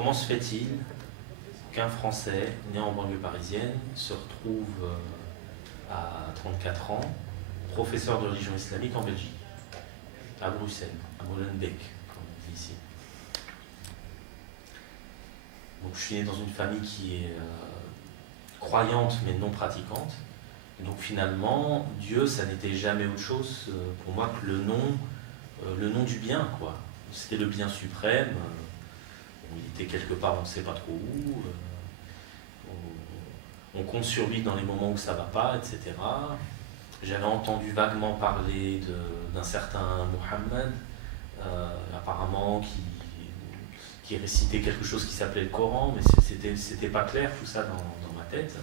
comment se fait-il qu'un Français né en banlieue parisienne se retrouve à 34 ans professeur de religion islamique en Belgique, à Bruxelles, à Molenbeek, comme on dit ici. Donc je suis né dans une famille qui est croyante mais non pratiquante. Et donc finalement, Dieu, ça n'était jamais autre chose pour moi que le nom du bien, quoi. C'était le bien suprême. Il était quelque part, on ne sait pas trop où. On compte sur lui dans les moments où ça ne va pas, etc. J'avais entendu vaguement parler d'un certain Mohammed, apparemment qui récitait quelque chose qui s'appelait le Coran, mais c'était pas clair tout ça dans ma tête.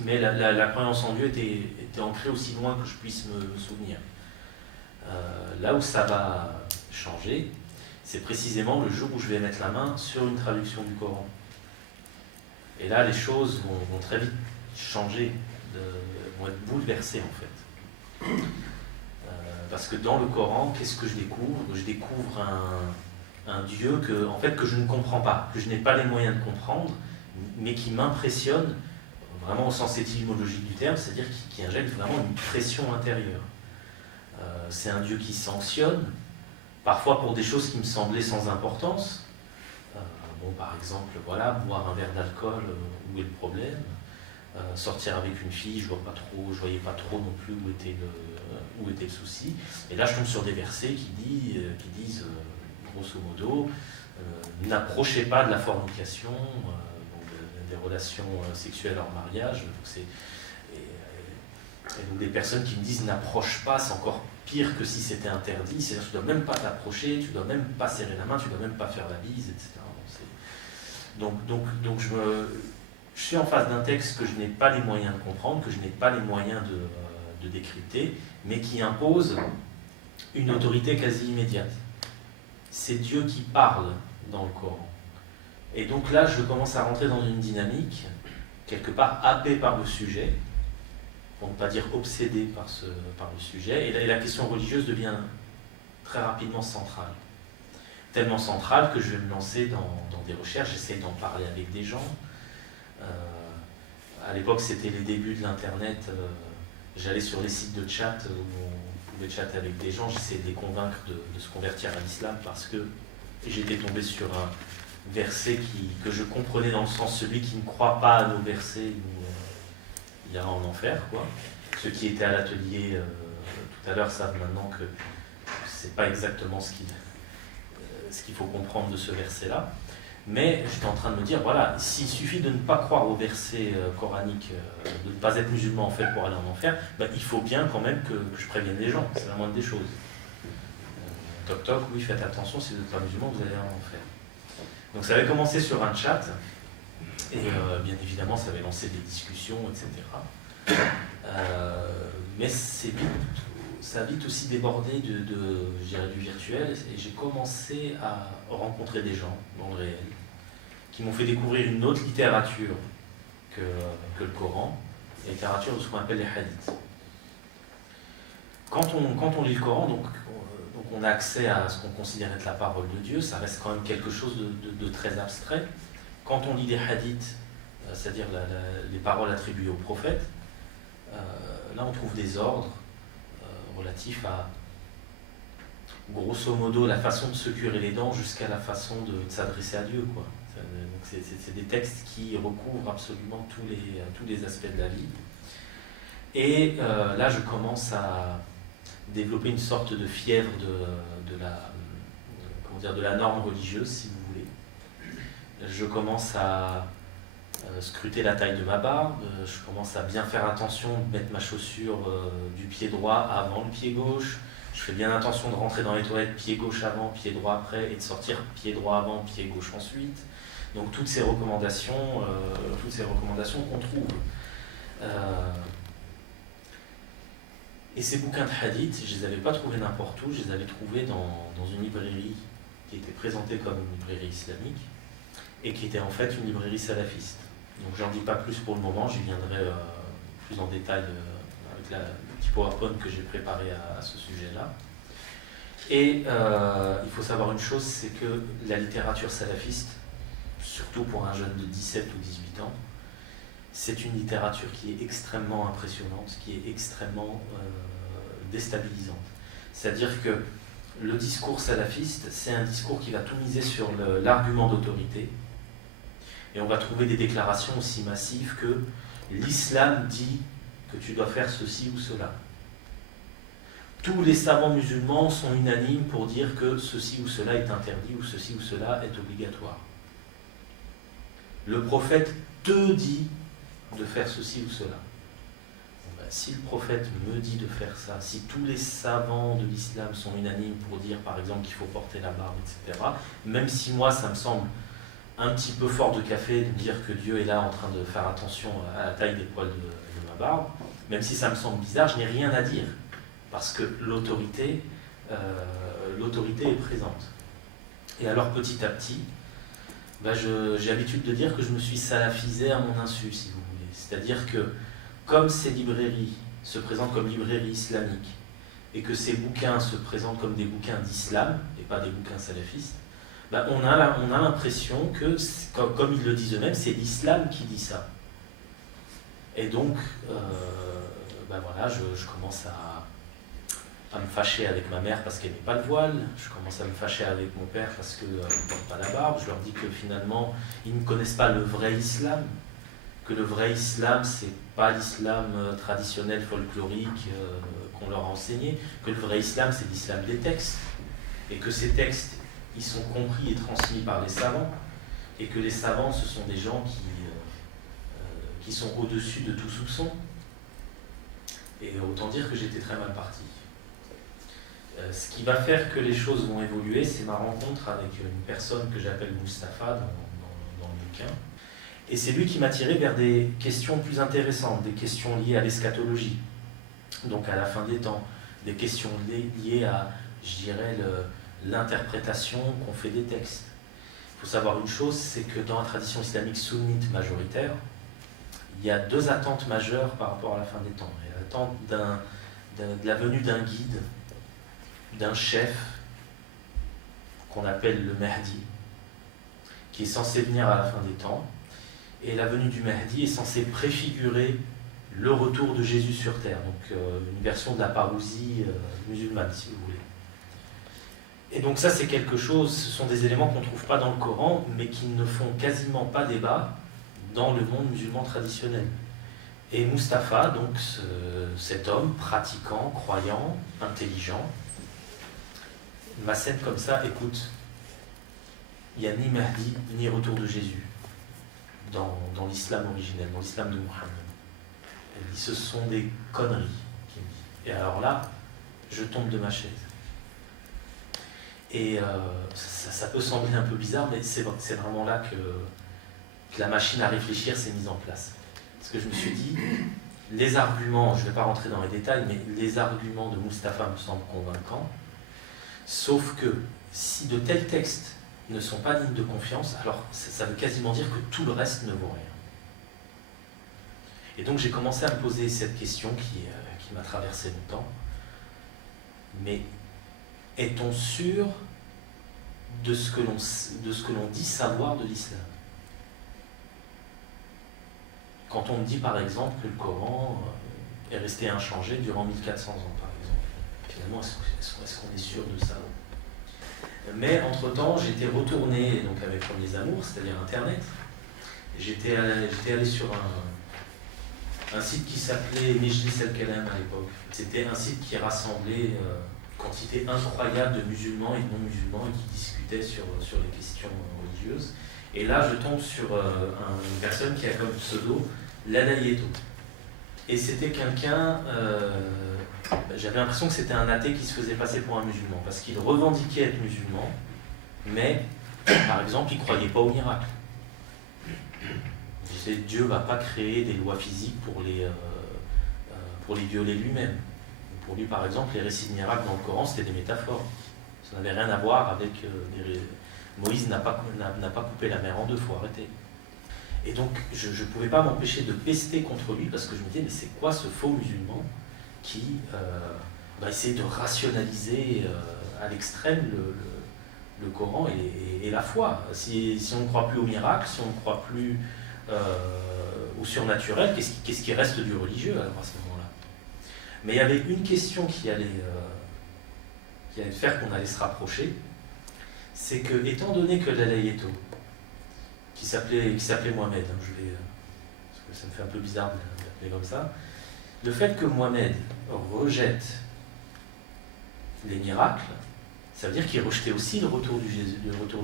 Mais la croyance en Dieu était ancrée aussi loin que je puisse me souvenir. Là où ça va changer, c'est précisément le jour où je vais mettre la main sur une traduction du Coran. Et là, les choses vont très vite changer, vont être bouleversées en fait. Parce que dans le Coran, qu'est-ce que je découvre ? Je découvre un Dieu que je ne comprends pas, que je n'ai pas les moyens de comprendre, mais qui m'impressionne, vraiment au sens étymologique du terme, c'est-à-dire qui injecte vraiment une pression intérieure. C'est un Dieu qui sanctionne, parfois pour des choses qui me semblaient sans importance. Par exemple, voilà, boire un verre d'alcool, où est le problème ? Sortir avec une fille, je voyais pas trop non plus où était le souci. Et là, je tombe sur des versets qui disent, grosso modo, n'approchez pas de la fornication, des relations sexuelles hors mariage. Et donc des personnes qui me disent n'approche pas, c'est encore pire que si c'était interdit. C'est-à-dire que tu ne dois même pas t'approcher, tu ne dois même pas serrer la main, tu ne dois même pas faire la bise, etc. Donc je suis en face d'un texte que je n'ai pas les moyens de comprendre, que je n'ai pas les moyens de décrypter, mais qui impose une autorité quasi immédiate. C'est Dieu qui parle dans le Coran. Et donc là, je commence à rentrer dans une dynamique, quelque part happée par le sujet, pour ne pas dire obsédé par le sujet, et la question religieuse devient très rapidement centrale. Tellement centrale que je vais me lancer dans des recherches, j'essaie d'en parler avec des gens. À l'époque, c'était les débuts de l'Internet, j'allais sur les sites de chat où on pouvait chatter avec des gens, j'essayais de les convaincre de se convertir à l'islam parce que j'étais tombé sur un verset que je comprenais dans le sens celui qui ne croit pas à nos versets il ira en enfer, quoi. Ceux qui étaient à l'atelier tout à l'heure savent maintenant que c'est pas exactement ce qu'il faut comprendre de ce verset-là. Mais j'étais en train de me dire, voilà, s'il suffit de ne pas croire au verset coranique, de ne pas être musulman en fait pour aller en enfer, il faut bien quand même que je prévienne les gens, c'est la moindre des choses. Toc toc, oui, faites attention, si vous n'êtes pas musulman, vous allez en enfer. Donc ça avait commencé sur un chat, et bien évidemment ça avait lancé des discussions, etc. Mais ça a vite aussi débordé je dirais, du virtuel, et j'ai commencé à rencontrer des gens dans le réel qui m'ont fait découvrir une autre littérature que le Coran, la littérature de ce qu'on appelle les hadiths. Quand on lit le Coran, donc on a accès à ce qu'on considère être la parole de Dieu, ça reste quand même quelque chose de très abstrait. Quand on lit les hadiths, c'est-à-dire les paroles attribuées aux prophètes, là on trouve des ordres relatifs à, grosso modo, la façon de se curer les dents jusqu'à la façon de s'adresser à Dieu, quoi. Donc c'est des textes qui recouvrent absolument tous les aspects de la vie. Et là, je commence à développer une sorte de fièvre de la norme religieuse, si vous voulez. Je commence à scruter la taille de ma barbe, je commence à bien faire attention de mettre ma chaussure du pied droit avant le pied gauche, je fais bien attention de rentrer dans les toilettes pied gauche avant, pied droit après, et de sortir pied droit avant, pied gauche ensuite. Donc toutes ces recommandations qu'on trouve. Et ces bouquins de hadith, je ne les avais pas trouvés n'importe où, je les avais trouvés dans une librairie qui était présentée comme une librairie islamique, et qui était en fait une librairie salafiste. Donc j'en dis pas plus pour le moment, j'y viendrai plus en détail avec le petit PowerPoint que j'ai préparé à ce sujet-là. Et il faut savoir une chose, c'est que la littérature salafiste surtout pour un jeune de 17 ou 18 ans, c'est une littérature qui est extrêmement impressionnante, qui est extrêmement déstabilisante. C'est-à-dire que le discours salafiste, c'est un discours qui va tout miser sur l'argument d'autorité. Et on va trouver des déclarations aussi massives que l'islam dit que tu dois faire ceci ou cela. Tous les savants musulmans sont unanimes pour dire que ceci ou cela est interdit ou ceci ou cela est obligatoire. Le prophète te dit de faire ceci ou cela. Si le prophète me dit de faire ça, si tous les savants de l'islam sont unanimes pour dire par exemple qu'il faut porter la barbe, etc., même si moi ça me semble un petit peu fort de café de me dire que Dieu est là en train de faire attention à la taille des poils de ma barbe, même si ça me semble bizarre, je n'ai rien à dire, parce que l'autorité est présente. Et alors petit à petit, j'ai l'habitude de dire que je me suis salafisé à mon insu, si vous voulez. C'est-à-dire que comme ces librairies se présentent comme librairies islamiques et que ces bouquins se présentent comme des bouquins d'islam et pas des bouquins salafistes, on a l'impression que, comme ils le disent eux-mêmes, c'est l'islam qui dit ça. Et donc, voilà, je commence à me fâcher avec ma mère parce qu'elle n'est pas le voile, je commence à me fâcher avec mon père parce qu'il ne porte pas la barbe, je leur dis que finalement, ils ne connaissent pas le vrai islam, que le vrai islam, c'est pas l'islam traditionnel folklorique qu'on leur a enseigné, que le vrai islam, c'est l'islam des textes, et que ces textes, ils sont compris et transmis par les savants, et que les savants, ce sont des gens qui sont au-dessus de tout soupçon. Et autant dire que j'étais très mal parti. Ce qui va faire que les choses vont évoluer, c'est ma rencontre avec une personne que j'appelle Mustapha dans le bouquin. Et c'est lui qui m'a tiré vers des questions plus intéressantes, des questions liées à l'eschatologie, donc à la fin des temps, des questions liées à, je dirais, l'interprétation qu'on fait des textes. Il faut savoir une chose, c'est que dans la tradition islamique sunnite majoritaire, il y a deux attentes majeures par rapport à la fin des temps. Il y a l'attente de la venue d'un guide, d'un chef, qu'on appelle le Mahdi, qui est censé venir à la fin des temps. Et la venue du Mahdi est censée préfigurer le retour de Jésus sur terre, donc une version de la parousie musulmane, si vous voulez. Et donc ça, c'est quelque chose, ce sont des éléments qu'on ne trouve pas dans le Coran, mais qui ne font quasiment pas débat dans le monde musulman traditionnel. Et Mustapha, donc cet homme pratiquant, croyant, intelligent, m'assène comme ça, écoute, il n'y a ni Mahdi, ni retour de Jésus dans l'islam originel, dans l'islam de Mohammed. Il dit, ce sont des conneries, qu'il me dit. Et alors là, je tombe de ma chaise. Et ça peut sembler un peu bizarre, mais c'est vraiment là que la machine à réfléchir s'est mise en place. Parce que je me suis dit, les arguments, je ne vais pas rentrer dans les détails, mais les arguments de Mustapha me semblent convaincants, sauf que si de tels textes ne sont pas dignes de confiance, alors ça veut quasiment dire que tout le reste ne vaut rien. Et donc j'ai commencé à me poser cette question qui m'a traversé longtemps. Mais est-on sûr de ce que l'on dit savoir de l'islam? Quand on me dit par exemple que le Coran est resté inchangé durant 1400 ans, par exemple, finalement, est-ce qu'on est sûr de ça? Mais entre-temps, j'étais retourné donc, avec Premiers Amours, c'est-à-dire Internet. J'étais allé sur un site qui s'appelait Mejlis al-Kalam à l'époque. C'était un site qui rassemblait une quantité incroyable de musulmans et de non-musulmans et qui discutaient sur les questions religieuses. Et là, je tombe sur une personne qui a comme pseudo Ladayeto. Et c'était quelqu'un, j'avais l'impression que c'était un athée qui se faisait passer pour un musulman, parce qu'il revendiquait être musulman, mais, par exemple, il ne croyait pas au miracle. Il disait, Dieu ne va pas créer des lois physiques pour les violer lui-même. Pour lui, par exemple, les récits de miracles dans le Coran, c'était des métaphores. Ça n'avait rien à voir avec... Moïse n'a pas coupé la mer en deux, il faut arrêter. Et donc, je ne pouvais pas m'empêcher de pester contre lui, parce que je me disais, mais c'est quoi ce faux musulman qui va essayer de rationaliser à l'extrême le Coran et la foi. Si on ne croit plus au miracle, si on ne croit plus au surnaturel, qu'est-ce qui reste du religieux alors à ce moment-là? Mais il y avait une question qui allait faire qu'on allait se rapprocher, c'est que, étant donné que l'Alaïeto, qui s'appelait Mohamed, parce que ça me fait un peu bizarre de l'appeler comme ça, le fait que Mohamed rejette les miracles, ça veut dire qu'il rejetait aussi le retour de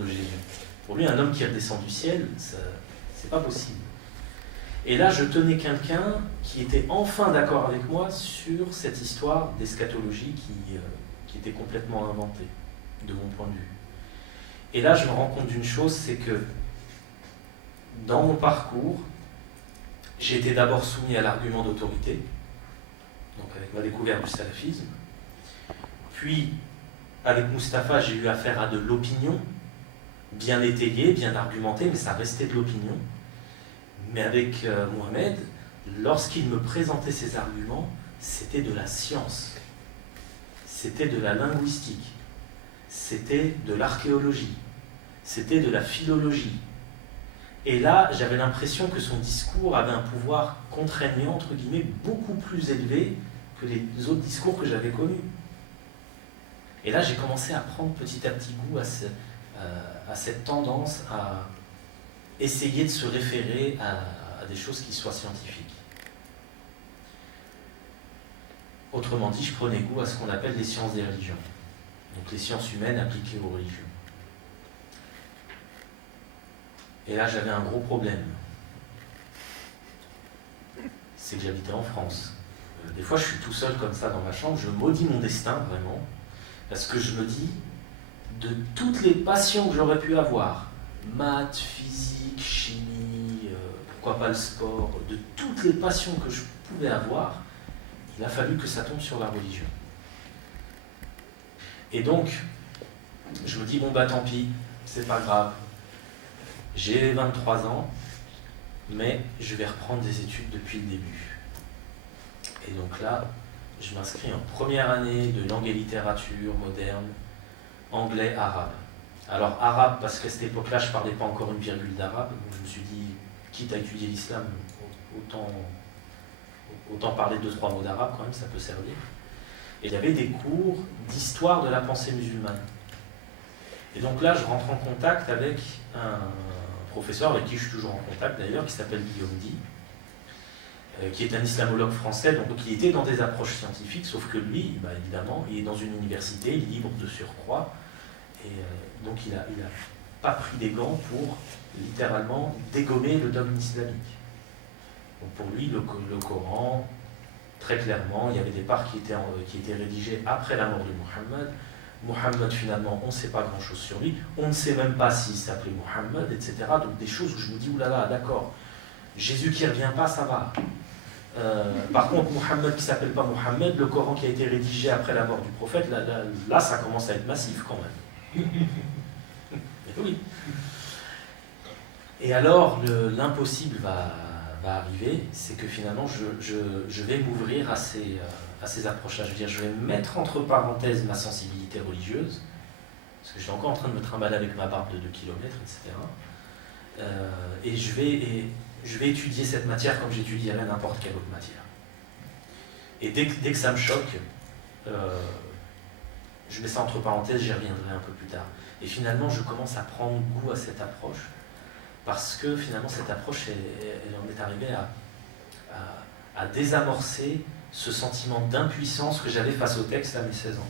Jésus. Pour lui, un homme qui redescend du ciel, c'est pas possible. Et là, je tenais quelqu'un qui était enfin d'accord avec moi sur cette histoire d'eschatologie qui était complètement inventée, de mon point de vue. Et là, je me rends compte d'une chose, c'est que dans mon parcours, j'ai été d'abord soumis à l'argument d'autorité, donc avec ma découverte du salafisme. Puis, avec Mustapha, j'ai eu affaire à de l'opinion, bien étayée, bien argumentée, mais ça restait de l'opinion. Mais avec Mohamed, lorsqu'il me présentait ses arguments, c'était de la science, c'était de la linguistique, c'était de l'archéologie, c'était de la philologie. Et là, j'avais l'impression que son discours avait un pouvoir contraignant, entre guillemets, beaucoup plus élevé que les autres discours que j'avais connus. Et là, j'ai commencé à prendre petit à petit goût à cette tendance à essayer de se référer à des choses qui soient scientifiques. Autrement dit, je prenais goût à ce qu'on appelle les sciences des religions, donc les sciences humaines appliquées aux religions. Et là, j'avais un gros problème. C'est que j'habitais en France. Des fois, je suis tout seul comme ça dans ma chambre, je maudis mon destin, vraiment, parce que je me dis, de toutes les passions que j'aurais pu avoir, maths, physique, chimie, pourquoi pas le sport, de toutes les passions que je pouvais avoir, il a fallu que ça tombe sur la religion. Et donc, je me dis, bon bah tant pis, c'est pas grave. J'ai 23 ans, mais je vais reprendre des études depuis le début. Et donc là, je m'inscris en première année de langue et littérature moderne, anglais, arabe. Alors arabe, parce qu'à cette époque-là, je ne parlais pas encore une virgule d'arabe, donc je me suis dit, quitte à étudier l'islam, autant parler 2-3 mots d'arabe quand même, ça peut servir. Et il y avait des cours d'histoire de la pensée musulmane. Et donc là, je rentre en contact avec un professeur avec qui je suis toujours en contact d'ailleurs, qui s'appelle Guillaume Di, qui est un islamologue français, donc il était dans des approches scientifiques, sauf que lui, bah, évidemment, il est dans une université, il est libre de surcroît, et donc il n'a pas pris des gants pour littéralement dégommer le dogme islamique. Donc pour lui, le Coran, très clairement, il y avait des parts qui étaient rédigées après la mort de Muhammad. Muhammad, finalement, on ne sait pas grand-chose sur lui, on ne sait même pas s'il s'appelait Muhammad, etc. Donc des choses où je me dis, oulala, d'accord, Jésus qui ne revient pas, ça va. Par contre, Muhammad qui ne s'appelle pas Muhammad, le Coran qui a été rédigé après la mort du prophète, là ça commence à être massif quand même. Et oui. Et alors, l'impossible va arriver, c'est que finalement, je vais m'ouvrir à ces approches-là. Je veux dire, je vais mettre entre parenthèses ma sensibilité religieuse, parce que je suis encore en train de me trimballer avec ma barbe de 2 km, etc. Et je vais étudier cette matière comme j'étudierais n'importe quelle autre matière. Et dès que ça me choque, je mets ça entre parenthèses, j'y reviendrai un peu plus tard. Et finalement, je commence à prendre goût à cette approche, parce que finalement, cette approche, elle en est arrivée à désamorcer ce sentiment d'impuissance que j'avais face au texte à mes 16 ans.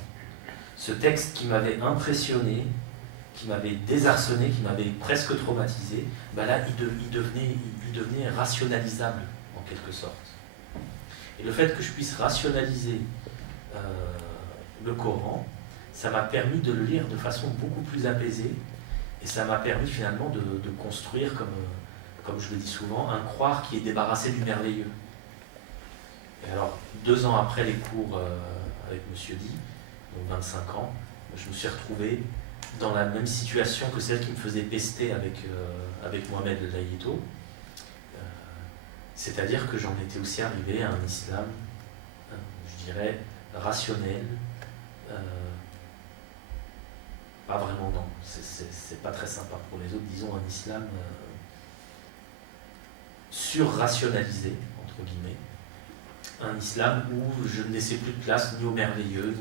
Ce texte qui m'avait impressionné, qui m'avait désarçonné, qui m'avait presque traumatisé, ben là, il devenait rationalisable, en quelque sorte. Et le fait que je puisse rationaliser le Coran, ça m'a permis de le lire de façon beaucoup plus apaisée, et ça m'a permis finalement de construire, comme je le dis souvent, un croire qui est débarrassé du merveilleux. Et alors, 2 ans après les cours avec Monsieur Di, donc 25 ans, je me suis retrouvé dans la même situation que celle qui me faisait pester avec Mohamed El-Layito. C'est-à-dire que j'en étais aussi arrivé à un islam, je dirais, rationnel, Pas vraiment, non. C'est pas très sympa pour les autres. Disons un islam surrationalisé, entre guillemets. Un islam où je ne laissais plus de place ni au merveilleux,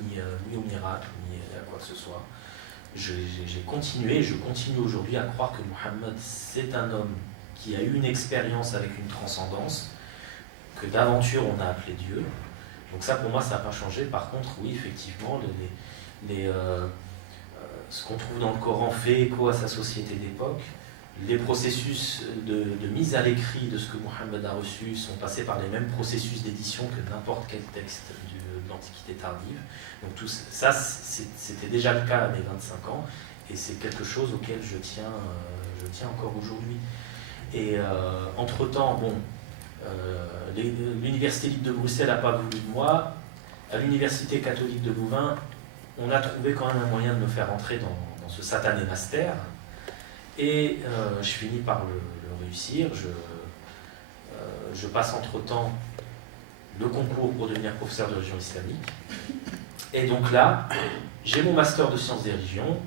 ni au miracle, ni à quoi que ce soit. J'ai continué, je continue aujourd'hui à croire que Mohammed, c'est un homme qui a eu une expérience avec une transcendance, que d'aventure on a appelé Dieu. Donc ça, pour moi, ça n'a pas changé. Par contre, oui, effectivement, ce qu'on trouve dans le Coran fait écho à sa société d'époque. Les processus de mise à l'écrit de ce que Mohammed a reçu sont passés par les mêmes processus d'édition que n'importe quel texte de l'Antiquité tardive. Donc tout ça, c'était déjà le cas à mes 25 ans, et c'est quelque chose auquel je tiens encore aujourd'hui. Et entre-temps, bon, l'Université libre de Bruxelles n'a pas voulu de moi. À l'Université catholique de Louvain, on a trouvé quand même un moyen de me faire entrer dans ce satané master. Et je finis par le réussir. Je passe entre-temps le concours pour devenir professeur de religion islamique. Et donc là, j'ai mon master de sciences des religions.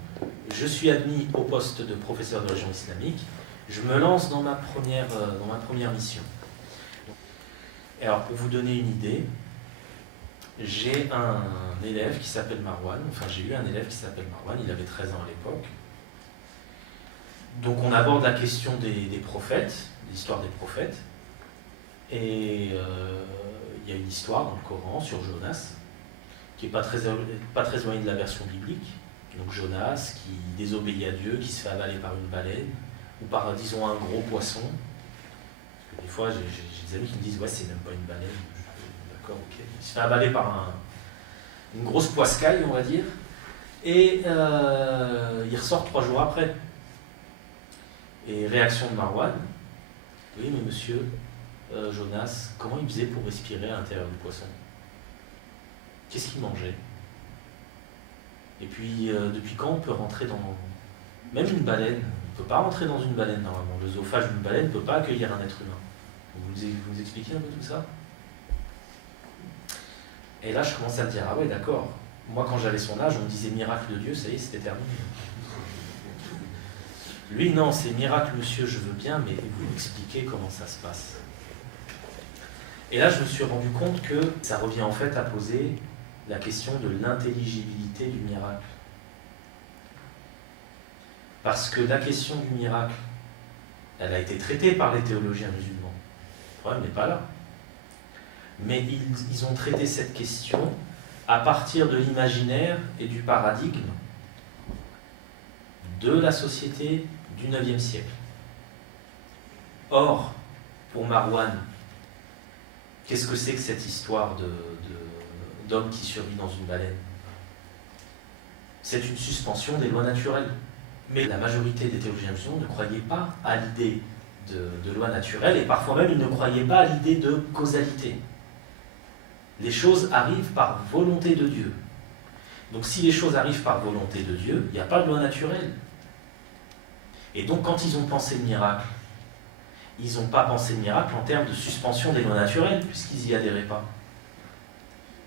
Je suis admis au poste de professeur de religion islamique. Je me lance dans ma première mission. Et alors, pour vous donner une idée, j'ai un élève qui s'appelle Marwan. Enfin, j'ai eu un élève qui s'appelle Marwan. Il avait 13 ans à l'époque. Donc on aborde la question des prophètes, l'histoire des prophètes, et il y a une histoire dans le Coran sur Jonas, qui n'est pas très éloignée de la version biblique. Donc Jonas qui désobéit à Dieu, qui se fait avaler par une baleine, ou par, disons, un gros poisson. Parce que des fois, j'ai des amis qui me disent « ouais, c'est même pas une baleine ». D'accord, ok. Il se fait avaler par une grosse poiscaille, on va dire, et il ressort 3 jours après. Et réaction de Marwan, oui mais monsieur, Jonas, comment il faisait pour respirer à l'intérieur du poisson? Qu'est-ce qu'il mangeait? Et puis, depuis quand on peut rentrer dans... Même une baleine, on ne peut pas rentrer dans une baleine normalement. L'œsophage d'une baleine ne peut pas accueillir un être humain. Vous expliquez un peu tout ça? Et là, je commence à me dire, ah ouais, d'accord. Moi, quand j'avais son âge, on me disait miracle de Dieu, ça y est, c'était terminé. Lui, non, c'est miracle, monsieur, je veux bien, mais vous m'expliquez comment ça se passe. Et là, je me suis rendu compte que ça revient en fait à poser la question de l'intelligibilité du miracle. Parce que la question du miracle, elle a été traitée par les théologiens musulmans. Le problème n'est pas là. Mais ils ont traité cette question à partir de l'imaginaire et du paradigme de la société du IXe siècle. Or, pour Marwan, qu'est-ce que c'est que cette histoire d'homme qui survit dans une baleine? C'est une suspension des lois naturelles. Mais la majorité des théologiens musulmans ne croyaient pas à l'idée de loi naturelle, et parfois même ils ne croyaient pas à l'idée de causalité. Les choses arrivent par volonté de Dieu. Donc si les choses arrivent par volonté de Dieu, il n'y a pas de loi naturelle. Et donc quand ils ont pensé le miracle, ils n'ont pas pensé le miracle en termes de suspension des lois naturelles, puisqu'ils n'y adhéraient pas.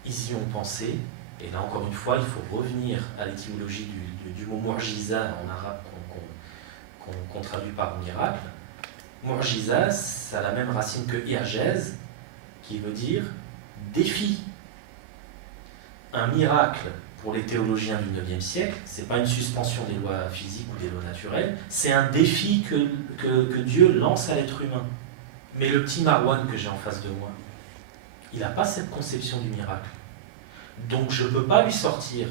Ils y ont pensé, et là encore une fois, il faut revenir à l'étymologie du mot mu'jiza en arabe qu'on traduit par miracle. Mu'jiza, ça a la même racine que i'jaz, qui veut dire défi. Un miracle, pour les théologiens du IXe siècle, ce n'est pas une suspension des lois physiques ou des lois naturelles, c'est un défi que Dieu lance à l'être humain. Mais le petit Marwan que j'ai en face de moi, il n'a pas cette conception du miracle. Donc je ne peux pas lui sortir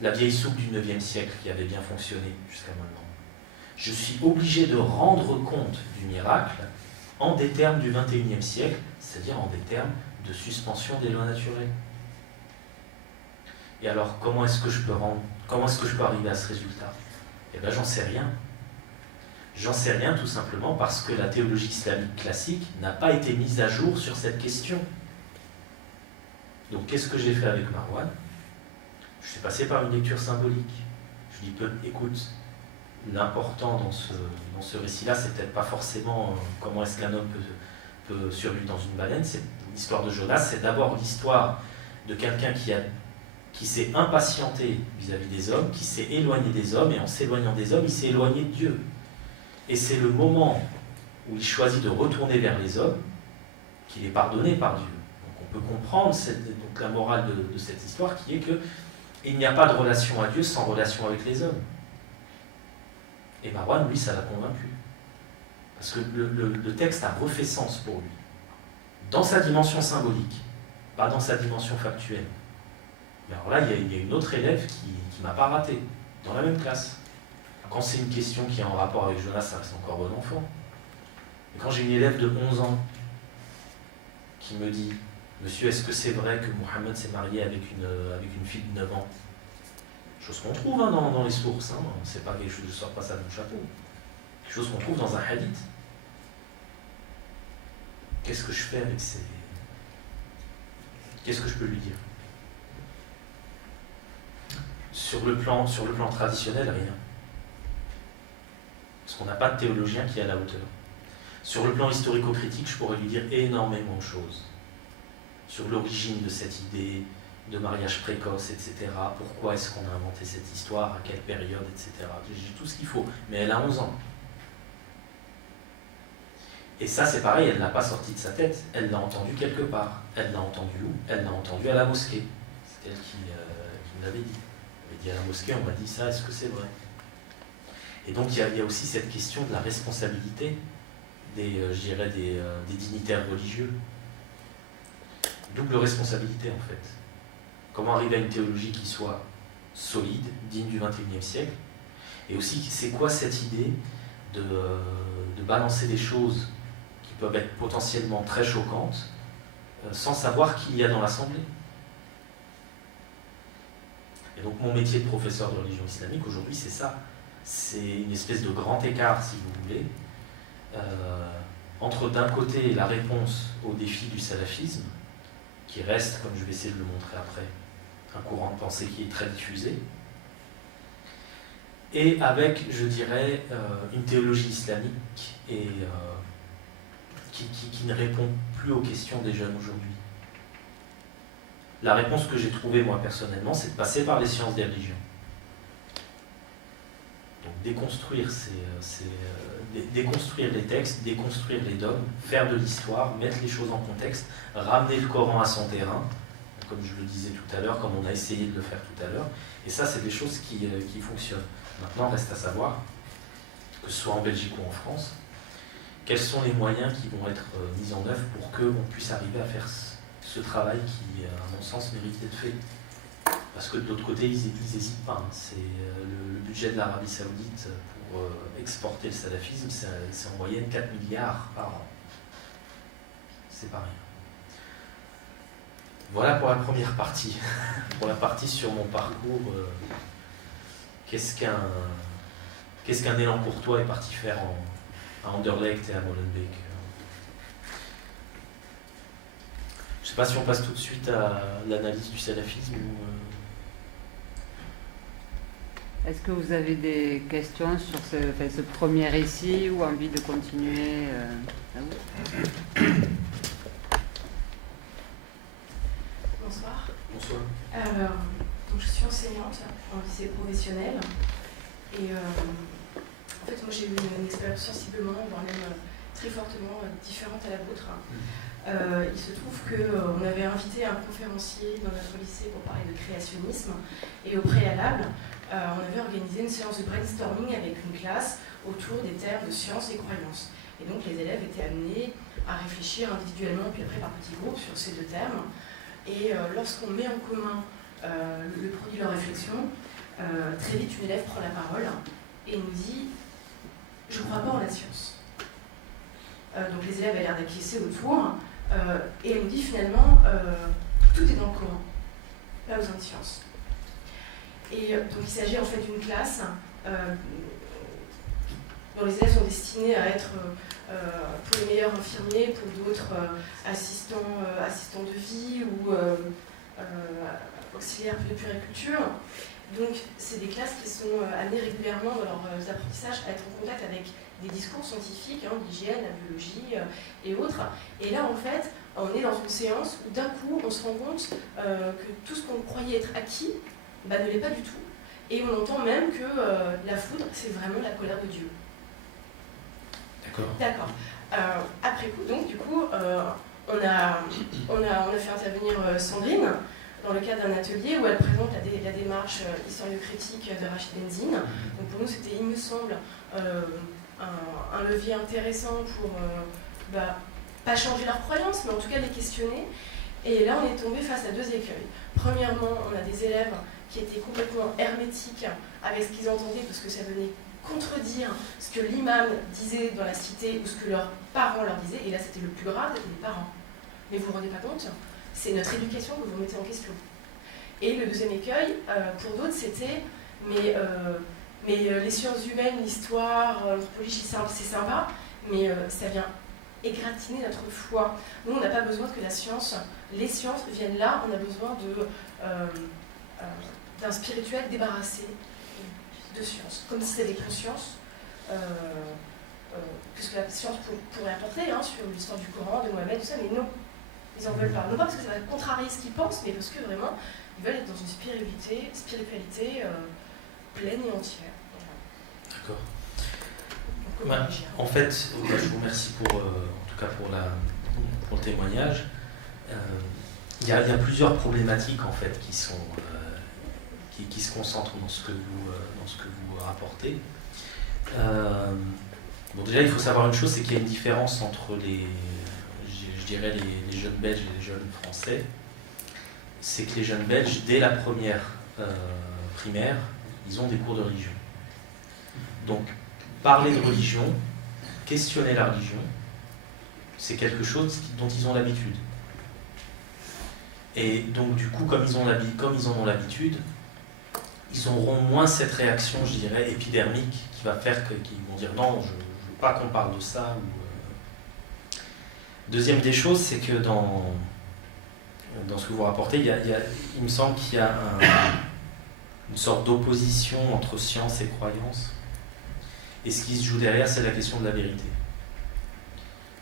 la vieille soupe du IXe siècle qui avait bien fonctionné jusqu'à maintenant. Je suis obligé de rendre compte du miracle en des termes du XXIe siècle, c'est-à-dire en des termes de suspension des lois naturelles. Et alors, comment est-ce que je peux arriver à ce résultat? Eh bien, j'en sais rien. J'en sais rien tout simplement parce que la théologie islamique classique n'a pas été mise à jour sur cette question. Donc, qu'est-ce que j'ai fait avec Marwan? Je suis passé par une lecture symbolique. Je dis, écoute, l'important dans ce récit-là, c'est peut-être pas forcément comment est-ce qu'un homme peut survivre dans une baleine. C'est l'histoire de Jonas, c'est d'abord l'histoire de quelqu'un qui a qui s'est impatienté vis-à-vis des hommes, qui s'est éloigné des hommes, et en s'éloignant des hommes, il s'est éloigné de Dieu. Et c'est le moment où il choisit de retourner vers les hommes qu'il est pardonné par Dieu. Donc on peut comprendre donc la morale de cette histoire qui est que il n'y a pas de relation à Dieu sans relation avec les hommes. Et Marwan, lui, ça l'a convaincu. Parce que le texte a refait sens pour lui. Dans sa dimension symbolique, pas dans sa dimension factuelle. Mais alors là, il y a une autre élève qui ne m'a pas raté, dans la même classe. Quand c'est une question qui est en rapport avec Jonas, ça reste encore bon enfant. Et quand j'ai une élève de 11 ans qui me dit « Monsieur, est-ce que c'est vrai que Mohammed s'est marié avec une fille de 9 ans ?» Chose qu'on trouve dans les sources, c'est pas quelque chose, je ne sors pas ça de mon chapeau. Quelque chose qu'on trouve dans un hadith. Qu'est-ce que je fais avec ces... Qu'est-ce que je peux lui dire? Sur le plan traditionnel, rien. Parce qu'on n'a pas de théologien qui est à la hauteur. Sur le plan historico-critique, je pourrais lui dire énormément de choses. Sur l'origine de cette idée de mariage précoce, etc. Pourquoi est-ce qu'on a inventé cette histoire, à quelle période, etc. J'ai tout ce qu'il faut. Mais elle a 11 ans. Et ça, c'est pareil, elle ne l'a pas sorti de sa tête. Elle l'a entendu quelque part. Elle l'a entendu où? Elle l'a entendu à la mosquée. C'est elle qui me l'avait dit. Elle m'avait dit à la mosquée, on m'a dit ça, est-ce que c'est vrai? Et donc il y a aussi cette question de la responsabilité des dignitaires religieux. Double responsabilité en fait. Comment arriver à une théologie qui soit solide, digne du XXIe siècle, et aussi c'est quoi cette idée de balancer des choses qui peuvent être potentiellement très choquantes sans savoir qui il y a dans l'assemblée. Et donc mon métier de professeur de religion islamique aujourd'hui c'est ça. C'est une espèce de grand écart, si vous voulez, entre d'un côté la réponse au défi du salafisme, qui reste, comme je vais essayer de le montrer après, un courant de pensée qui est très diffusé, et avec, je dirais, une théologie islamique et, qui ne répond plus aux questions des jeunes aujourd'hui. La réponse que j'ai trouvée, moi, personnellement, c'est de passer par les sciences des religions. Donc déconstruire déconstruire les textes, déconstruire les dogmes, faire de l'histoire, mettre les choses en contexte, ramener le Coran à son terrain, comme je le disais tout à l'heure, comme on a essayé de le faire tout à l'heure. Et ça, c'est des choses qui fonctionnent. Maintenant, reste à savoir, que ce soit en Belgique ou en France, quels sont les moyens qui vont être mis en œuvre pour qu'on puisse arriver à faire ce travail qui, à mon sens, mérite d'être fait. Parce que de l'autre côté, ils n'hésitent pas. C'est le budget de l'Arabie Saoudite pour exporter le salafisme, c'est en moyenne 4 milliards par an. C'est pas rien. Voilà pour la première partie. Pour la partie sur mon parcours, qu'est-ce qu'un élan pour toi est parti faire à Anderlecht et à Molenbeek? Je ne sais pas si on passe tout de suite à l'analyse du salafisme ou... Est-ce que vous avez des questions sur ce premier récit ou envie de continuer Bonsoir. Bonsoir. Alors, donc je suis enseignante en lycée professionnel et en fait moi j'ai eu une expérience sensiblement, voire même très fortement différente à la vôtre. Il se trouve qu'on avait invité un conférencier dans notre lycée pour parler de créationnisme et au préalable on avait organisé une séance de brainstorming avec une classe autour des termes de science et croyance. Et donc les élèves étaient amenés à réfléchir individuellement puis après par petits groupes sur ces deux termes. Et lorsqu'on met en commun le produit de leur réflexion, très vite une élève prend la parole et nous dit « je ne crois pas en la science ». Donc les élèves avaient l'air d'acquiescer autour et elle nous dit finalement tout est dans le Coran, pas besoin de science. Et donc il s'agit en fait d'une classe dont les élèves sont destinés à être pour les meilleurs infirmiers, pour d'autres assistants de vie ou auxiliaires de puériculture. Donc c'est des classes qui sont amenées régulièrement dans leurs apprentissages à être en contact avec des discours scientifiques, l'hygiène, la biologie et autres. Et là en fait on est dans une séance où d'un coup on se rend compte que tout ce qu'on croyait être acquis ne l'est pas du tout. Et on entend même que la foudre, c'est vraiment la colère de Dieu. D'accord. Après coup, donc du coup, on a fait intervenir Sandrine dans le cadre d'un atelier où elle présente la démarche historio-critique de Rachid Benzine. Donc pour nous, c'était, il me semble, un levier intéressant pour pas changer leurs croyances, mais en tout cas les questionner. Et là, on est tombé face à deux écueils. Premièrement, on a des élèves qui étaient complètement hermétiques avec ce qu'ils entendaient, parce que ça venait contredire ce que l'imam disait dans la cité ou ce que leurs parents leur disaient. Et là, c'était le plus grave, c'était les parents. Mais vous ne vous rendez pas compte, c'est notre éducation que vous mettez en question. Et le deuxième écueil, pour d'autres, c'était mais les sciences humaines, l'histoire, l'anthropologie, c'est sympa, mais ça vient égratigner notre foi. Nous, on n'a pas besoin que les sciences viennent là, on a besoin d'un spirituel débarrassé de science, comme si c'était des consciences que ce que la science pourrait apporter sur l'histoire du Coran, de Mohamed, tout ça, mais non, ils n'en veulent pas. Non pas parce que ça va contrarier ce qu'ils pensent, mais parce que vraiment, ils veulent être dans une spiritualité pleine et entière. D'accord. En fait, je vous remercie en tout cas pour le témoignage. Il y a plusieurs problématiques en fait qui se concentrent dans ce que vous rapportez. Déjà, il faut savoir une chose, c'est qu'il y a une différence entre je dirais les jeunes Belges et les jeunes Français. C'est que les jeunes Belges, dès la première primaire, ils ont des cours de religion. Donc, parler de religion, questionner la religion, c'est quelque chose dont ils ont l'habitude. Et donc, du coup, comme ils en ont l'habitude, ils auront moins cette réaction, je dirais, épidermique qui va faire qu'ils vont dire non, je ne veux pas qu'on parle de ça. Deuxième des choses, c'est que dans ce que vous rapportez, il me semble qu'il y a une sorte d'opposition entre science et croyance. Et ce qui se joue derrière, c'est la question de la vérité.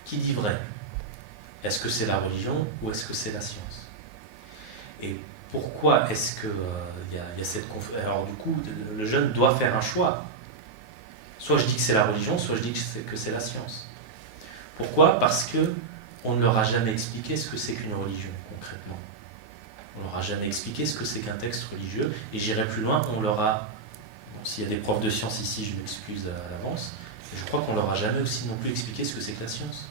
Qui dit vrai? Est-ce que c'est la religion ou est-ce que c'est la science? Et pourquoi est-ce qu'il y a cette confusion? Alors du coup, le jeune doit faire un choix. Soit je dis que c'est la religion, soit je dis que c'est la science. Pourquoi? Parce qu'on ne leur a jamais expliqué ce que c'est qu'une religion, concrètement. On ne leur a jamais expliqué ce que c'est qu'un texte religieux. Et j'irai plus loin, on leur a... S'il y a des profs de sciences ici, je m'excuse à l'avance, mais je crois qu'on ne leur a jamais aussi non plus expliqué ce que c'est que la science.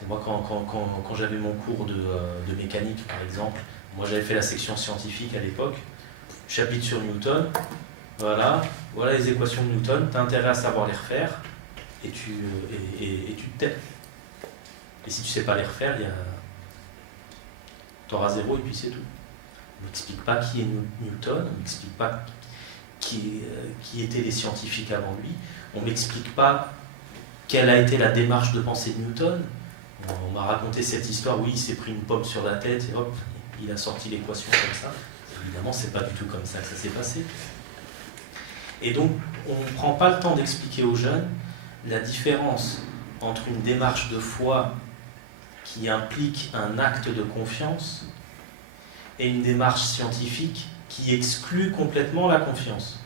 Et moi, quand j'avais mon cours de mécanique, par exemple, moi j'avais fait la section scientifique à l'époque, chapitre sur Newton, voilà les équations de Newton, tu as intérêt à savoir les refaire, et tu te tais. Et si tu ne sais pas les refaire, tu auras 0 et puis c'est tout. On ne m'explique pas qui est Newton, on ne m'explique pas qui étaient les scientifiques avant lui, on ne m'explique pas quelle a été la démarche de pensée de Newton. On m'a raconté cette histoire, oui, il s'est pris une pomme sur la tête et hop, il a sorti l'équation comme ça. Évidemment, c'est pas du tout comme ça que ça s'est passé. Et donc, on ne prend pas le temps d'expliquer aux jeunes la différence entre une démarche de foi qui implique un acte de confiance et une démarche scientifique qui exclut complètement la confiance.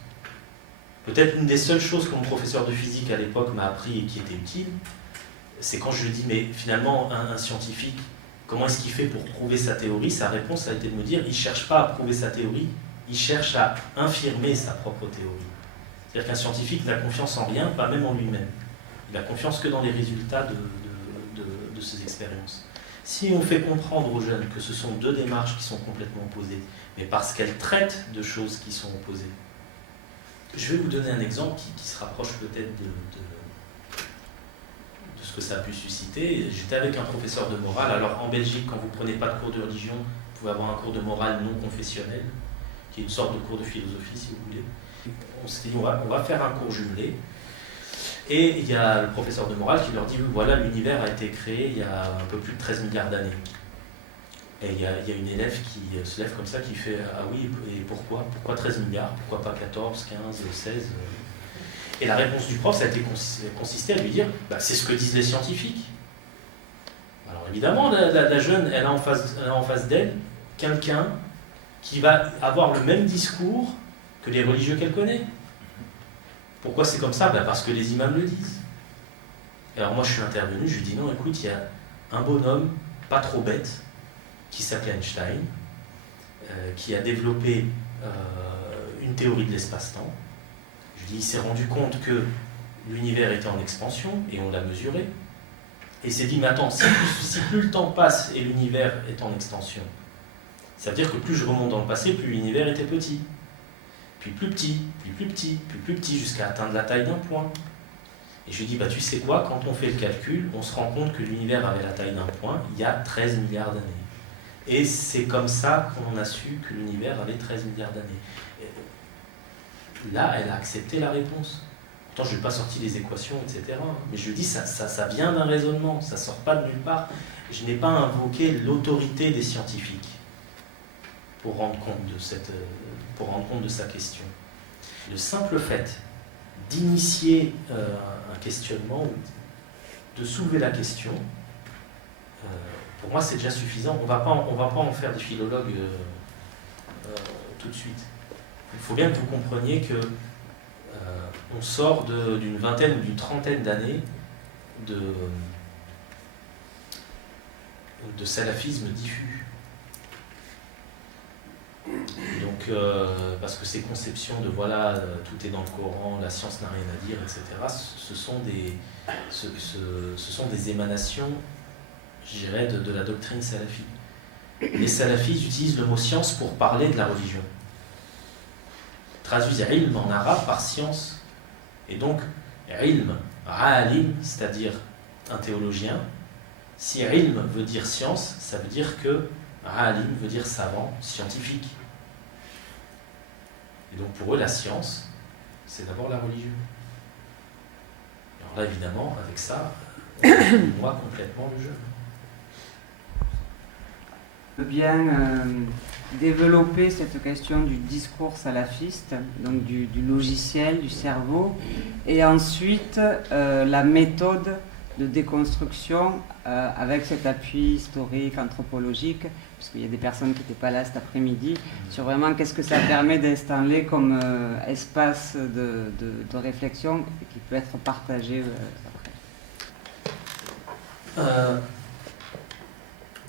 Peut-être une des seules choses que mon professeur de physique à l'époque m'a appris et qui était utile, c'est quand je lui dis, mais finalement, un scientifique, comment est-ce qu'il fait pour prouver sa théorie? Sa réponse a été de me dire, il ne cherche pas à prouver sa théorie, il cherche à infirmer sa propre théorie. C'est-à-dire qu'un scientifique n'a confiance en rien, pas même en lui-même. Il n'a confiance que dans les résultats de ses expériences. Si on fait comprendre aux jeunes que ce sont deux démarches qui sont complètement opposées, mais parce qu'elles traitent de choses qui sont opposées, je vais vous donner un exemple qui se rapproche peut-être de ce que ça a pu susciter. J'étais avec un professeur de morale. Alors en Belgique, quand vous ne prenez pas de cours de religion, vous pouvez avoir un cours de morale non confessionnel, qui est une sorte de cours de philosophie, si vous voulez. On s'est dit, on va faire un cours jumelé. Et il y a le professeur de morale qui leur dit, voilà, l'univers a été créé il y a un peu plus de 13 milliards d'années. Et il y a une élève qui se lève comme ça, qui fait, ah oui, et pourquoi 13 milliards? Pourquoi pas 14, 15, 16 Et la réponse du prof, ça a été consisté à lui dire, c'est ce que disent les scientifiques. Alors Alors évidemment, la jeune, elle a en face d'elle quelqu'un qui va avoir le même discours que les religieux qu'elle connaît. Pourquoi c'est comme ça? Parce que les imams le disent. Et alors moi je suis intervenu, je lui dis non, écoute, il y a un bonhomme pas trop bête qui s'appelle Einstein, qui a développé une théorie de l'espace-temps. Je lui dis, il s'est rendu compte que l'univers était en expansion, et on l'a mesuré. Et il s'est dit, mais attends, si plus le temps passe et l'univers est en extension, ça veut dire que plus je remonte dans le passé, plus l'univers était petit. Puis plus petit, puis plus petit, puis plus petit, jusqu'à atteindre la taille d'un point. Et je lui dis, tu sais quoi, quand on fait le calcul, on se rend compte que l'univers avait la taille d'un point il y a 13 milliards d'années. Et c'est comme ça qu'on a su que l'univers avait 13 milliards d'années. Là, elle a accepté la réponse. Pourtant, je n'ai pas sorti les équations, etc. Mais je lui dis, ça vient d'un raisonnement, ça ne sort pas de nulle part. Je n'ai pas invoqué l'autorité des scientifiques pour rendre compte de sa question. Le simple fait d'initier un questionnement, ou de soulever la question, pour moi c'est déjà suffisant. On va pas en faire des philologues tout de suite. Il faut bien que vous compreniez que on sort d'une vingtaine ou d'une trentaine d'années de salafisme diffus. Donc, parce que ces conceptions de tout est dans le Coran, la science n'a rien à dire, etc., ce sont des émanations, je dirais, de la doctrine salafite. Les salafistes utilisent le mot science pour parler de la religion. Traduisent ilm en arabe par science. Et donc, ilm, alim, c'est-à-dire un théologien, si ilm veut dire science, ça veut dire que alim veut dire savant, scientifique. Et donc pour eux, la science, c'est d'abord la religion. Alors là, évidemment, avec ça, on voit complètement le jeu. Bien développer cette question du discours salafiste, donc du logiciel, du cerveau, et ensuite la méthode de déconstruction avec cet appui historique, anthropologique, puisqu'il y a des personnes qui n'étaient pas là cet après-midi, sur vraiment qu'est-ce que ça permet d'installer comme espace de réflexion qui peut être partagé après.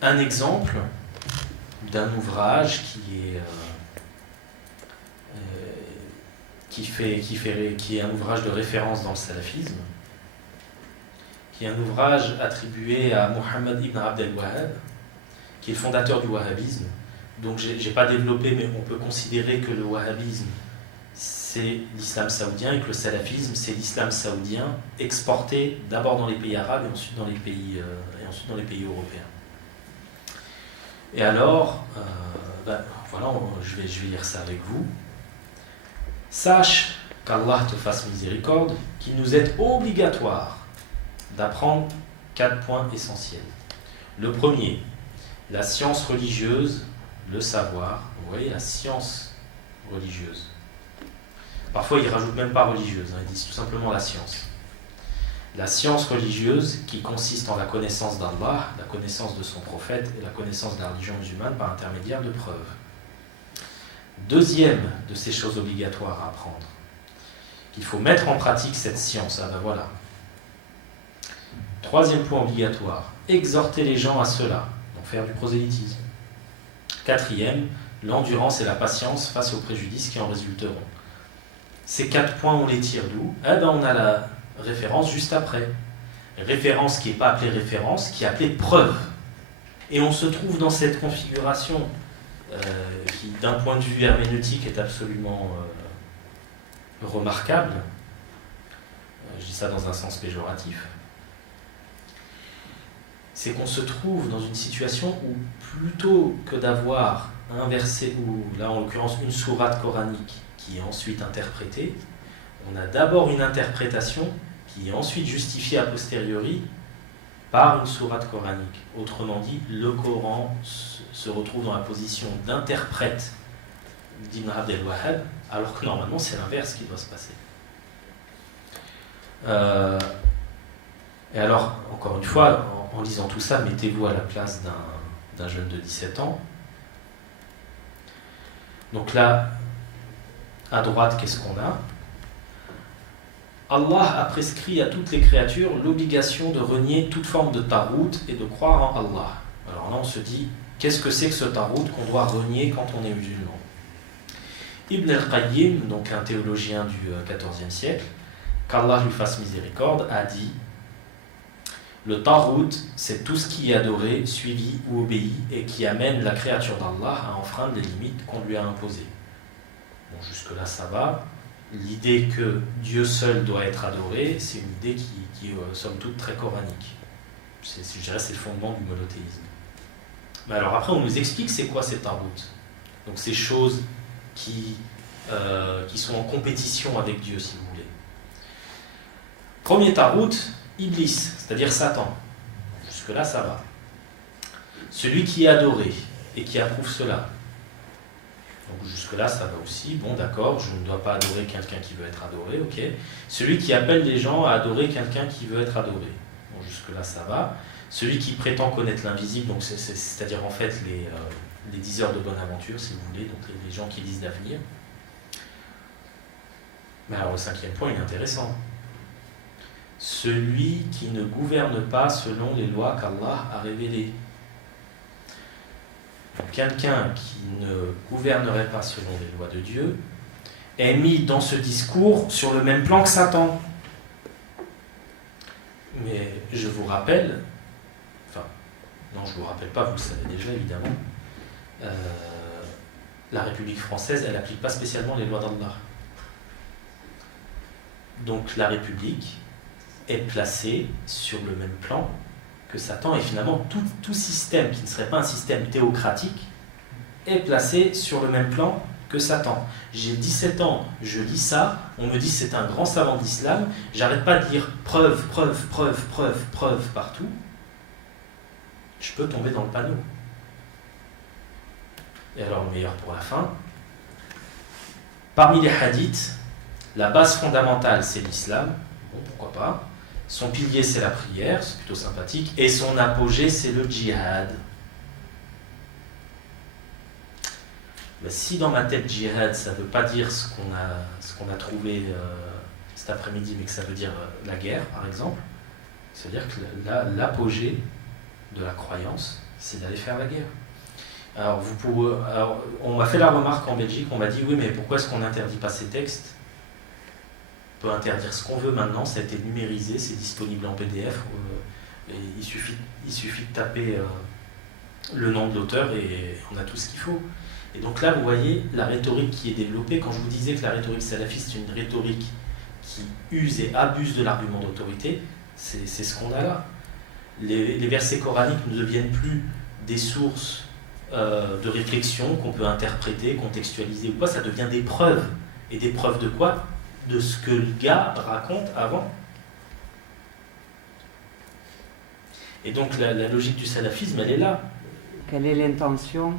Un exemple d'un ouvrage qui est un ouvrage de référence dans le salafisme, qui est un ouvrage attribué à Mohammed ibn Abd al-Wahhab, qui est le fondateur du wahhabisme. Donc j'ai pas développé, mais on peut considérer que le wahhabisme c'est l'islam saoudien et que le salafisme c'est l'islam saoudien exporté d'abord dans les pays arabes et ensuite dans les pays européens. Et alors, voilà, je vais lire ça avec vous. Sache qu'Allah te fasse miséricorde, qu'il nous est obligatoire d'apprendre 4 points essentiels. Le premier, la science religieuse, le savoir. Vous voyez, la science religieuse. Parfois, ils ne rajoutent même pas religieuse, ils disent tout simplement la science. La science religieuse qui consiste en la connaissance d'Allah, la connaissance de son prophète et la connaissance de la religion musulmane par intermédiaire de preuves. Deuxième de ces choses obligatoires à apprendre, il faut mettre en pratique cette science. Voilà. Troisième point obligatoire, exhorter les gens à cela, donc faire du prosélytisme. Quatrième, l'endurance et la patience face aux préjudices qui en résulteront. Ces 4 points, on les tire d'où? On a la référence juste après. Référence qui n'est pas appelée référence, qui est appelée preuve. Et on se trouve dans cette configuration qui, d'un point de vue herméneutique, est absolument remarquable. Je dis ça dans un sens péjoratif. C'est qu'on se trouve dans une situation où, plutôt que d'avoir un verset, ou là en l'occurrence une sourate coranique qui est ensuite interprétée, on a d'abord une interprétation qui est ensuite justifiée a posteriori par une sourate coranique. Autrement dit, le Coran se retrouve dans la position d'interprète d'Ibn Abd al-Wahhab, alors que normalement c'est l'inverse qui doit se passer. Et alors, encore une fois, en lisant tout ça, mettez-vous à la place d'un jeune de 17 ans. Donc là, à droite, qu'est-ce qu'on a? Allah a prescrit à toutes les créatures l'obligation de renier toute forme de tarout et de croire en Allah. Alors là, on se dit, qu'est-ce que c'est que ce tarout qu'on doit renier quand on est musulman? Ibn al-Qayyim, donc un théologien du XIVe siècle, qu'Allah lui fasse miséricorde, a dit: le tarout, c'est tout ce qui est adoré, suivi ou obéi et qui amène la créature d'Allah à enfreindre les limites qu'on lui a imposées. Bon, jusque-là, ça va. L'idée que Dieu seul doit être adoré, c'est une idée qui est somme toute très coranique. Je dirais c'est le fondement du monothéisme. Mais alors après, on nous explique c'est quoi ces tarout. Donc ces choses qui sont en compétition avec Dieu, si vous voulez. Premier tarout, Iblis, c'est-à-dire Satan. Jusque-là, ça va. Celui qui est adoré et qui approuve cela. Donc jusque-là, ça va aussi. Bon, d'accord, je ne dois pas adorer quelqu'un qui veut être adoré, ok. Celui qui appelle les gens à adorer quelqu'un qui veut être adoré. Bon, jusque-là, ça va. Celui qui prétend connaître l'invisible, donc c'est-à-dire en fait les diseurs de bonne aventure, si vous voulez, donc les gens qui disent l'avenir. Mais alors le cinquième point, il est intéressant. Celui qui ne gouverne pas selon les lois qu'Allah a révélées. Quelqu'un qui ne gouvernerait pas selon les lois de Dieu est mis dans ce discours sur le même plan que Satan. Mais je vous rappelle, non, je ne vous rappelle pas, vous le savez déjà évidemment, la République française, elle n'applique pas spécialement les lois d'Allah. Donc la République est placée sur le même plan que Satan, et finalement tout système qui ne serait pas un système théocratique est placé sur le même plan que Satan. J'ai 17 ans, je lis ça, on me dit c'est un grand savant de l'islam, j'arrête pas de lire preuve, preuve, preuve, preuve, preuve partout, je peux tomber dans le panneau. Et alors le meilleur pour la fin, parmi les hadiths, la base fondamentale c'est l'islam, bon pourquoi pas, son pilier c'est la prière, c'est plutôt sympathique, et son apogée c'est le djihad. Ben, si dans ma tête djihad ça ne veut pas dire ce qu'on a trouvé cet après-midi, mais que ça veut dire la guerre par exemple, c'est-à-dire que l'apogée de la croyance c'est d'aller faire la guerre. Alors, on m'a fait la remarque en Belgique, on m'a dit oui mais pourquoi est-ce qu'on n'interdit pas ces textes? On peut interdire ce qu'on veut maintenant, ça a été numérisé, c'est disponible en PDF, il suffit de taper le nom de l'auteur et on a tout ce qu'il faut. Et donc là vous voyez la rhétorique qui est développée. Quand je vous disais que la rhétorique salafiste est une rhétorique qui use et abuse de l'argument d'autorité, c'est ce qu'on a là. Les versets coraniques ne deviennent plus des sources de réflexion qu'on peut interpréter, contextualiser ou pas, ça devient des preuves. Et des preuves de quoi? De ce que le gars raconte avant. Et donc la logique du salafisme, elle est là. Quelle est l'intention,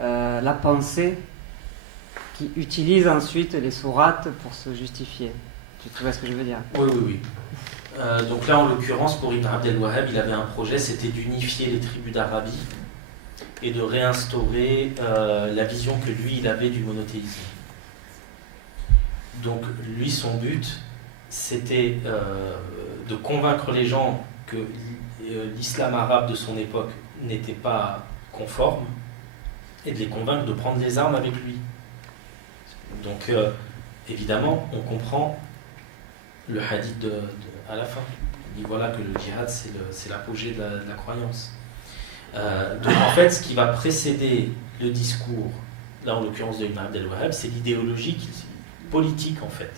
la pensée qui utilise ensuite les sourates pour se justifier? Tu vois ce que je veux dire? Oui. Donc là, en l'occurrence, pour Ibn Abd al-Wahhab, il avait un projet, c'était d'unifier les tribus d'Arabie et de réinstaurer la vision que lui, il avait du monothéisme. Donc lui, son but, c'était de convaincre les gens que l'islam arabe de son époque n'était pas conforme et de les convaincre de prendre les armes avec lui. Donc évidemment, on comprend le hadith à la fin. Il dit voilà que le djihad, c'est l'apogée de la croyance. Donc en fait, ce qui va précéder le discours, là en l'occurrence de Ibn Abd al-Wahhab, c'est l'idéologie politique en fait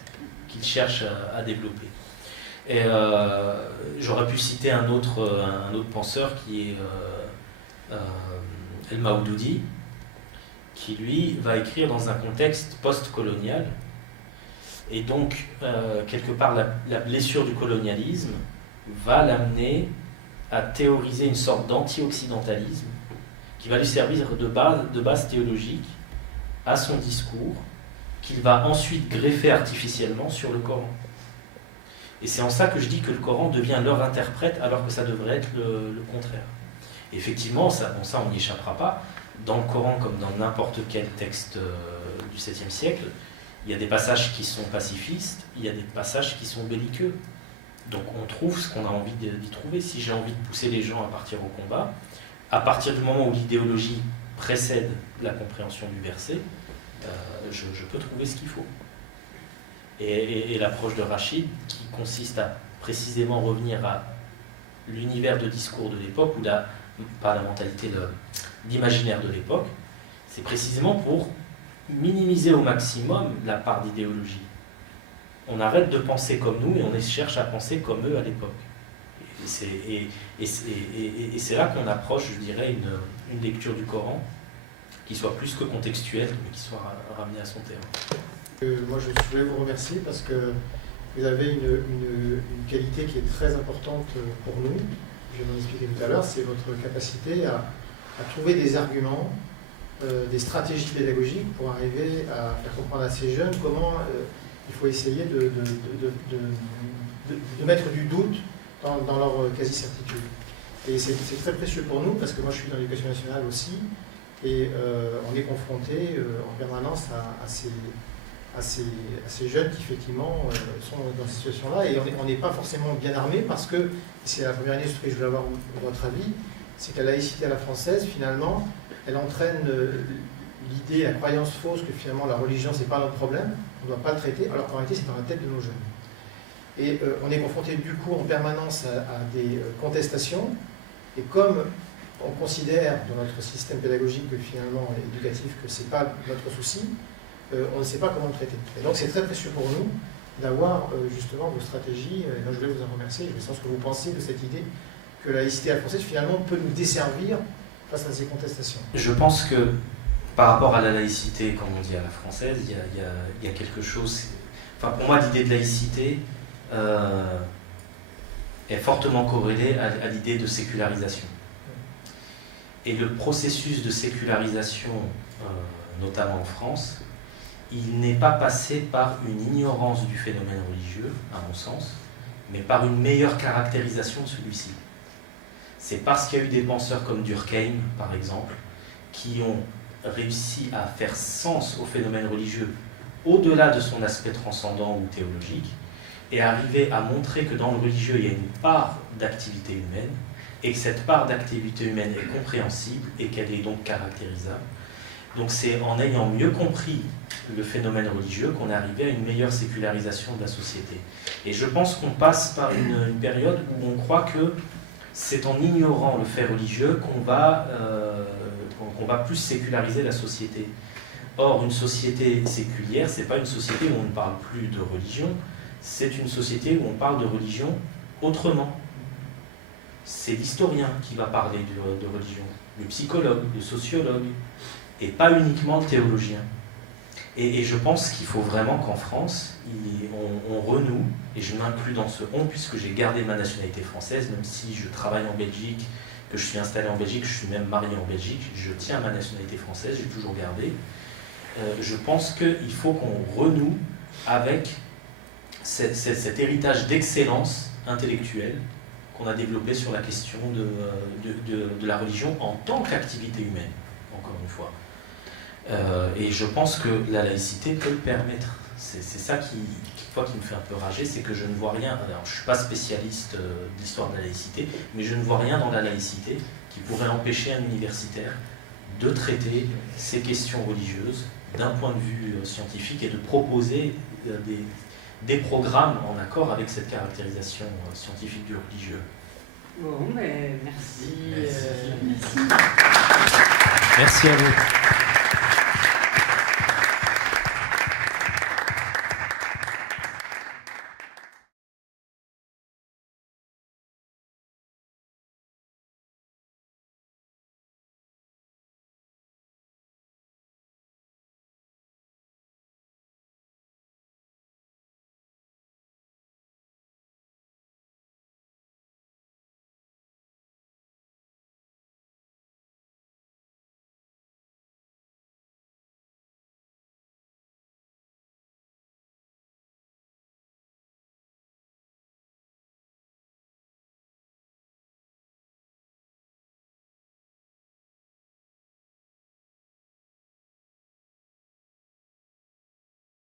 qu'il cherche à développer. Et j'aurais pu citer un autre penseur qui est El-Maoudoudi, qui lui va écrire dans un contexte post-colonial, et donc quelque part la blessure du colonialisme va l'amener à théoriser une sorte d'anti-occidentalisme qui va lui servir de base théologique à son discours, qu'il va ensuite greffer artificiellement sur le Coran. Et c'est en ça que je dis que le Coran devient leur interprète alors que ça devrait être le contraire. Et effectivement, ça on n'y échappera pas. Dans le Coran, comme dans n'importe quel texte du 7e siècle, il y a des passages qui sont pacifistes, il y a des passages qui sont belliqueux. Donc on trouve ce qu'on a envie d'y trouver. Si j'ai envie de pousser les gens à partir au combat, à partir du moment où l'idéologie précède la compréhension du verset, je peux trouver ce qu'il faut. Et l'approche de Rachid, qui consiste à précisément revenir à l'univers de discours de l'époque, ou pas la mentalité, l'imaginaire de l'époque, c'est précisément pour minimiser au maximum la part d'idéologie. On arrête de penser comme nous et on cherche à penser comme eux à l'époque. Et c'est là qu'on approche, je dirais, une lecture du Coran qui soit plus que contextuelle, mais qui soit ramenée à son terme. Moi, je voulais vous remercier parce que vous avez une qualité qui est très importante pour nous. Je vais m'en expliquer tout à l'heure. C'est votre capacité à trouver des arguments, des stratégies pédagogiques pour arriver à faire comprendre à ces jeunes comment il faut essayer de mettre du doute dans leur quasi-certitude. Et c'est très précieux pour nous parce que moi je suis dans l'éducation nationale aussi et on est confronté en permanence à ces jeunes qui effectivement sont dans cette situation-là et on n'est pas forcément bien armé parce que, c'est la première année sur laquelle je voulais avoir votre avis, c'est que la laïcité à la française finalement elle entraîne l'idée, la croyance fausse que finalement la religion c'est pas notre problème, on ne doit pas le traiter, alors qu'en réalité c'est dans la tête de nos jeunes. Et on est confronté du coup en permanence à des contestations, et comme on considère dans notre système pédagogique que finalement éducatif que c'est pas notre souci, on ne sait pas comment le traiter. Et donc c'est très précieux pour nous d'avoir justement vos stratégies, et donc je voulais vous en remercier, je veux savoir ce que vous pensez de cette idée que la laïcité à la française finalement peut nous desservir face à ces contestations. Je pense que par rapport à la laïcité, comme on dit à la française, il y a quelque chose... Enfin, pour moi, l'idée de laïcité est fortement corrélée à l'idée de sécularisation. Et le processus de sécularisation, notamment en France, il n'est pas passé par une ignorance du phénomène religieux, à mon sens, mais par une meilleure caractérisation de celui-ci. C'est parce qu'il y a eu des penseurs comme Durkheim, par exemple, qui ont réussi à faire sens au phénomène religieux au-delà de son aspect transcendant ou théologique, et arriver à montrer que dans le religieux, il y a une part d'activité humaine, et que cette part d'activité humaine est compréhensible et qu'elle est donc caractérisable. Donc c'est en ayant mieux compris le phénomène religieux qu'on est arrivé à une meilleure sécularisation de la société. Et je pense qu'on passe par une période où on croit que c'est en ignorant le fait religieux qu'on va plus séculariser la société. Or, une société séculière, c'est pas une société où on ne parle plus de religion, c'est une société où on parle de religion autrement. C'est l'historien qui va parler de religion, le psychologue, le sociologue, et pas uniquement le théologien. Et je pense qu'il faut vraiment qu'en France, on renoue, et je m'inclus dans ce on, puisque j'ai gardé ma nationalité française, même si je travaille en Belgique, que je suis installé en Belgique, je suis même marié en Belgique, je tiens à ma nationalité française, j'ai toujours gardé. Je pense qu'il faut qu'on renoue avec cet héritage d'excellence intellectuelle qu'on a développé sur la question de la religion en tant qu'activité humaine, encore une fois. Et je pense que la laïcité peut le permettre. C'est ça qui me fait un peu rager, c'est que je ne vois rien, alors je ne suis pas spécialiste de l'histoire de la laïcité, mais je ne vois rien dans la laïcité qui pourrait empêcher un universitaire de traiter ces questions religieuses d'un point de vue scientifique et de proposer des programmes en accord avec cette caractérisation scientifique du religieux. Bon, mais merci. Merci à vous.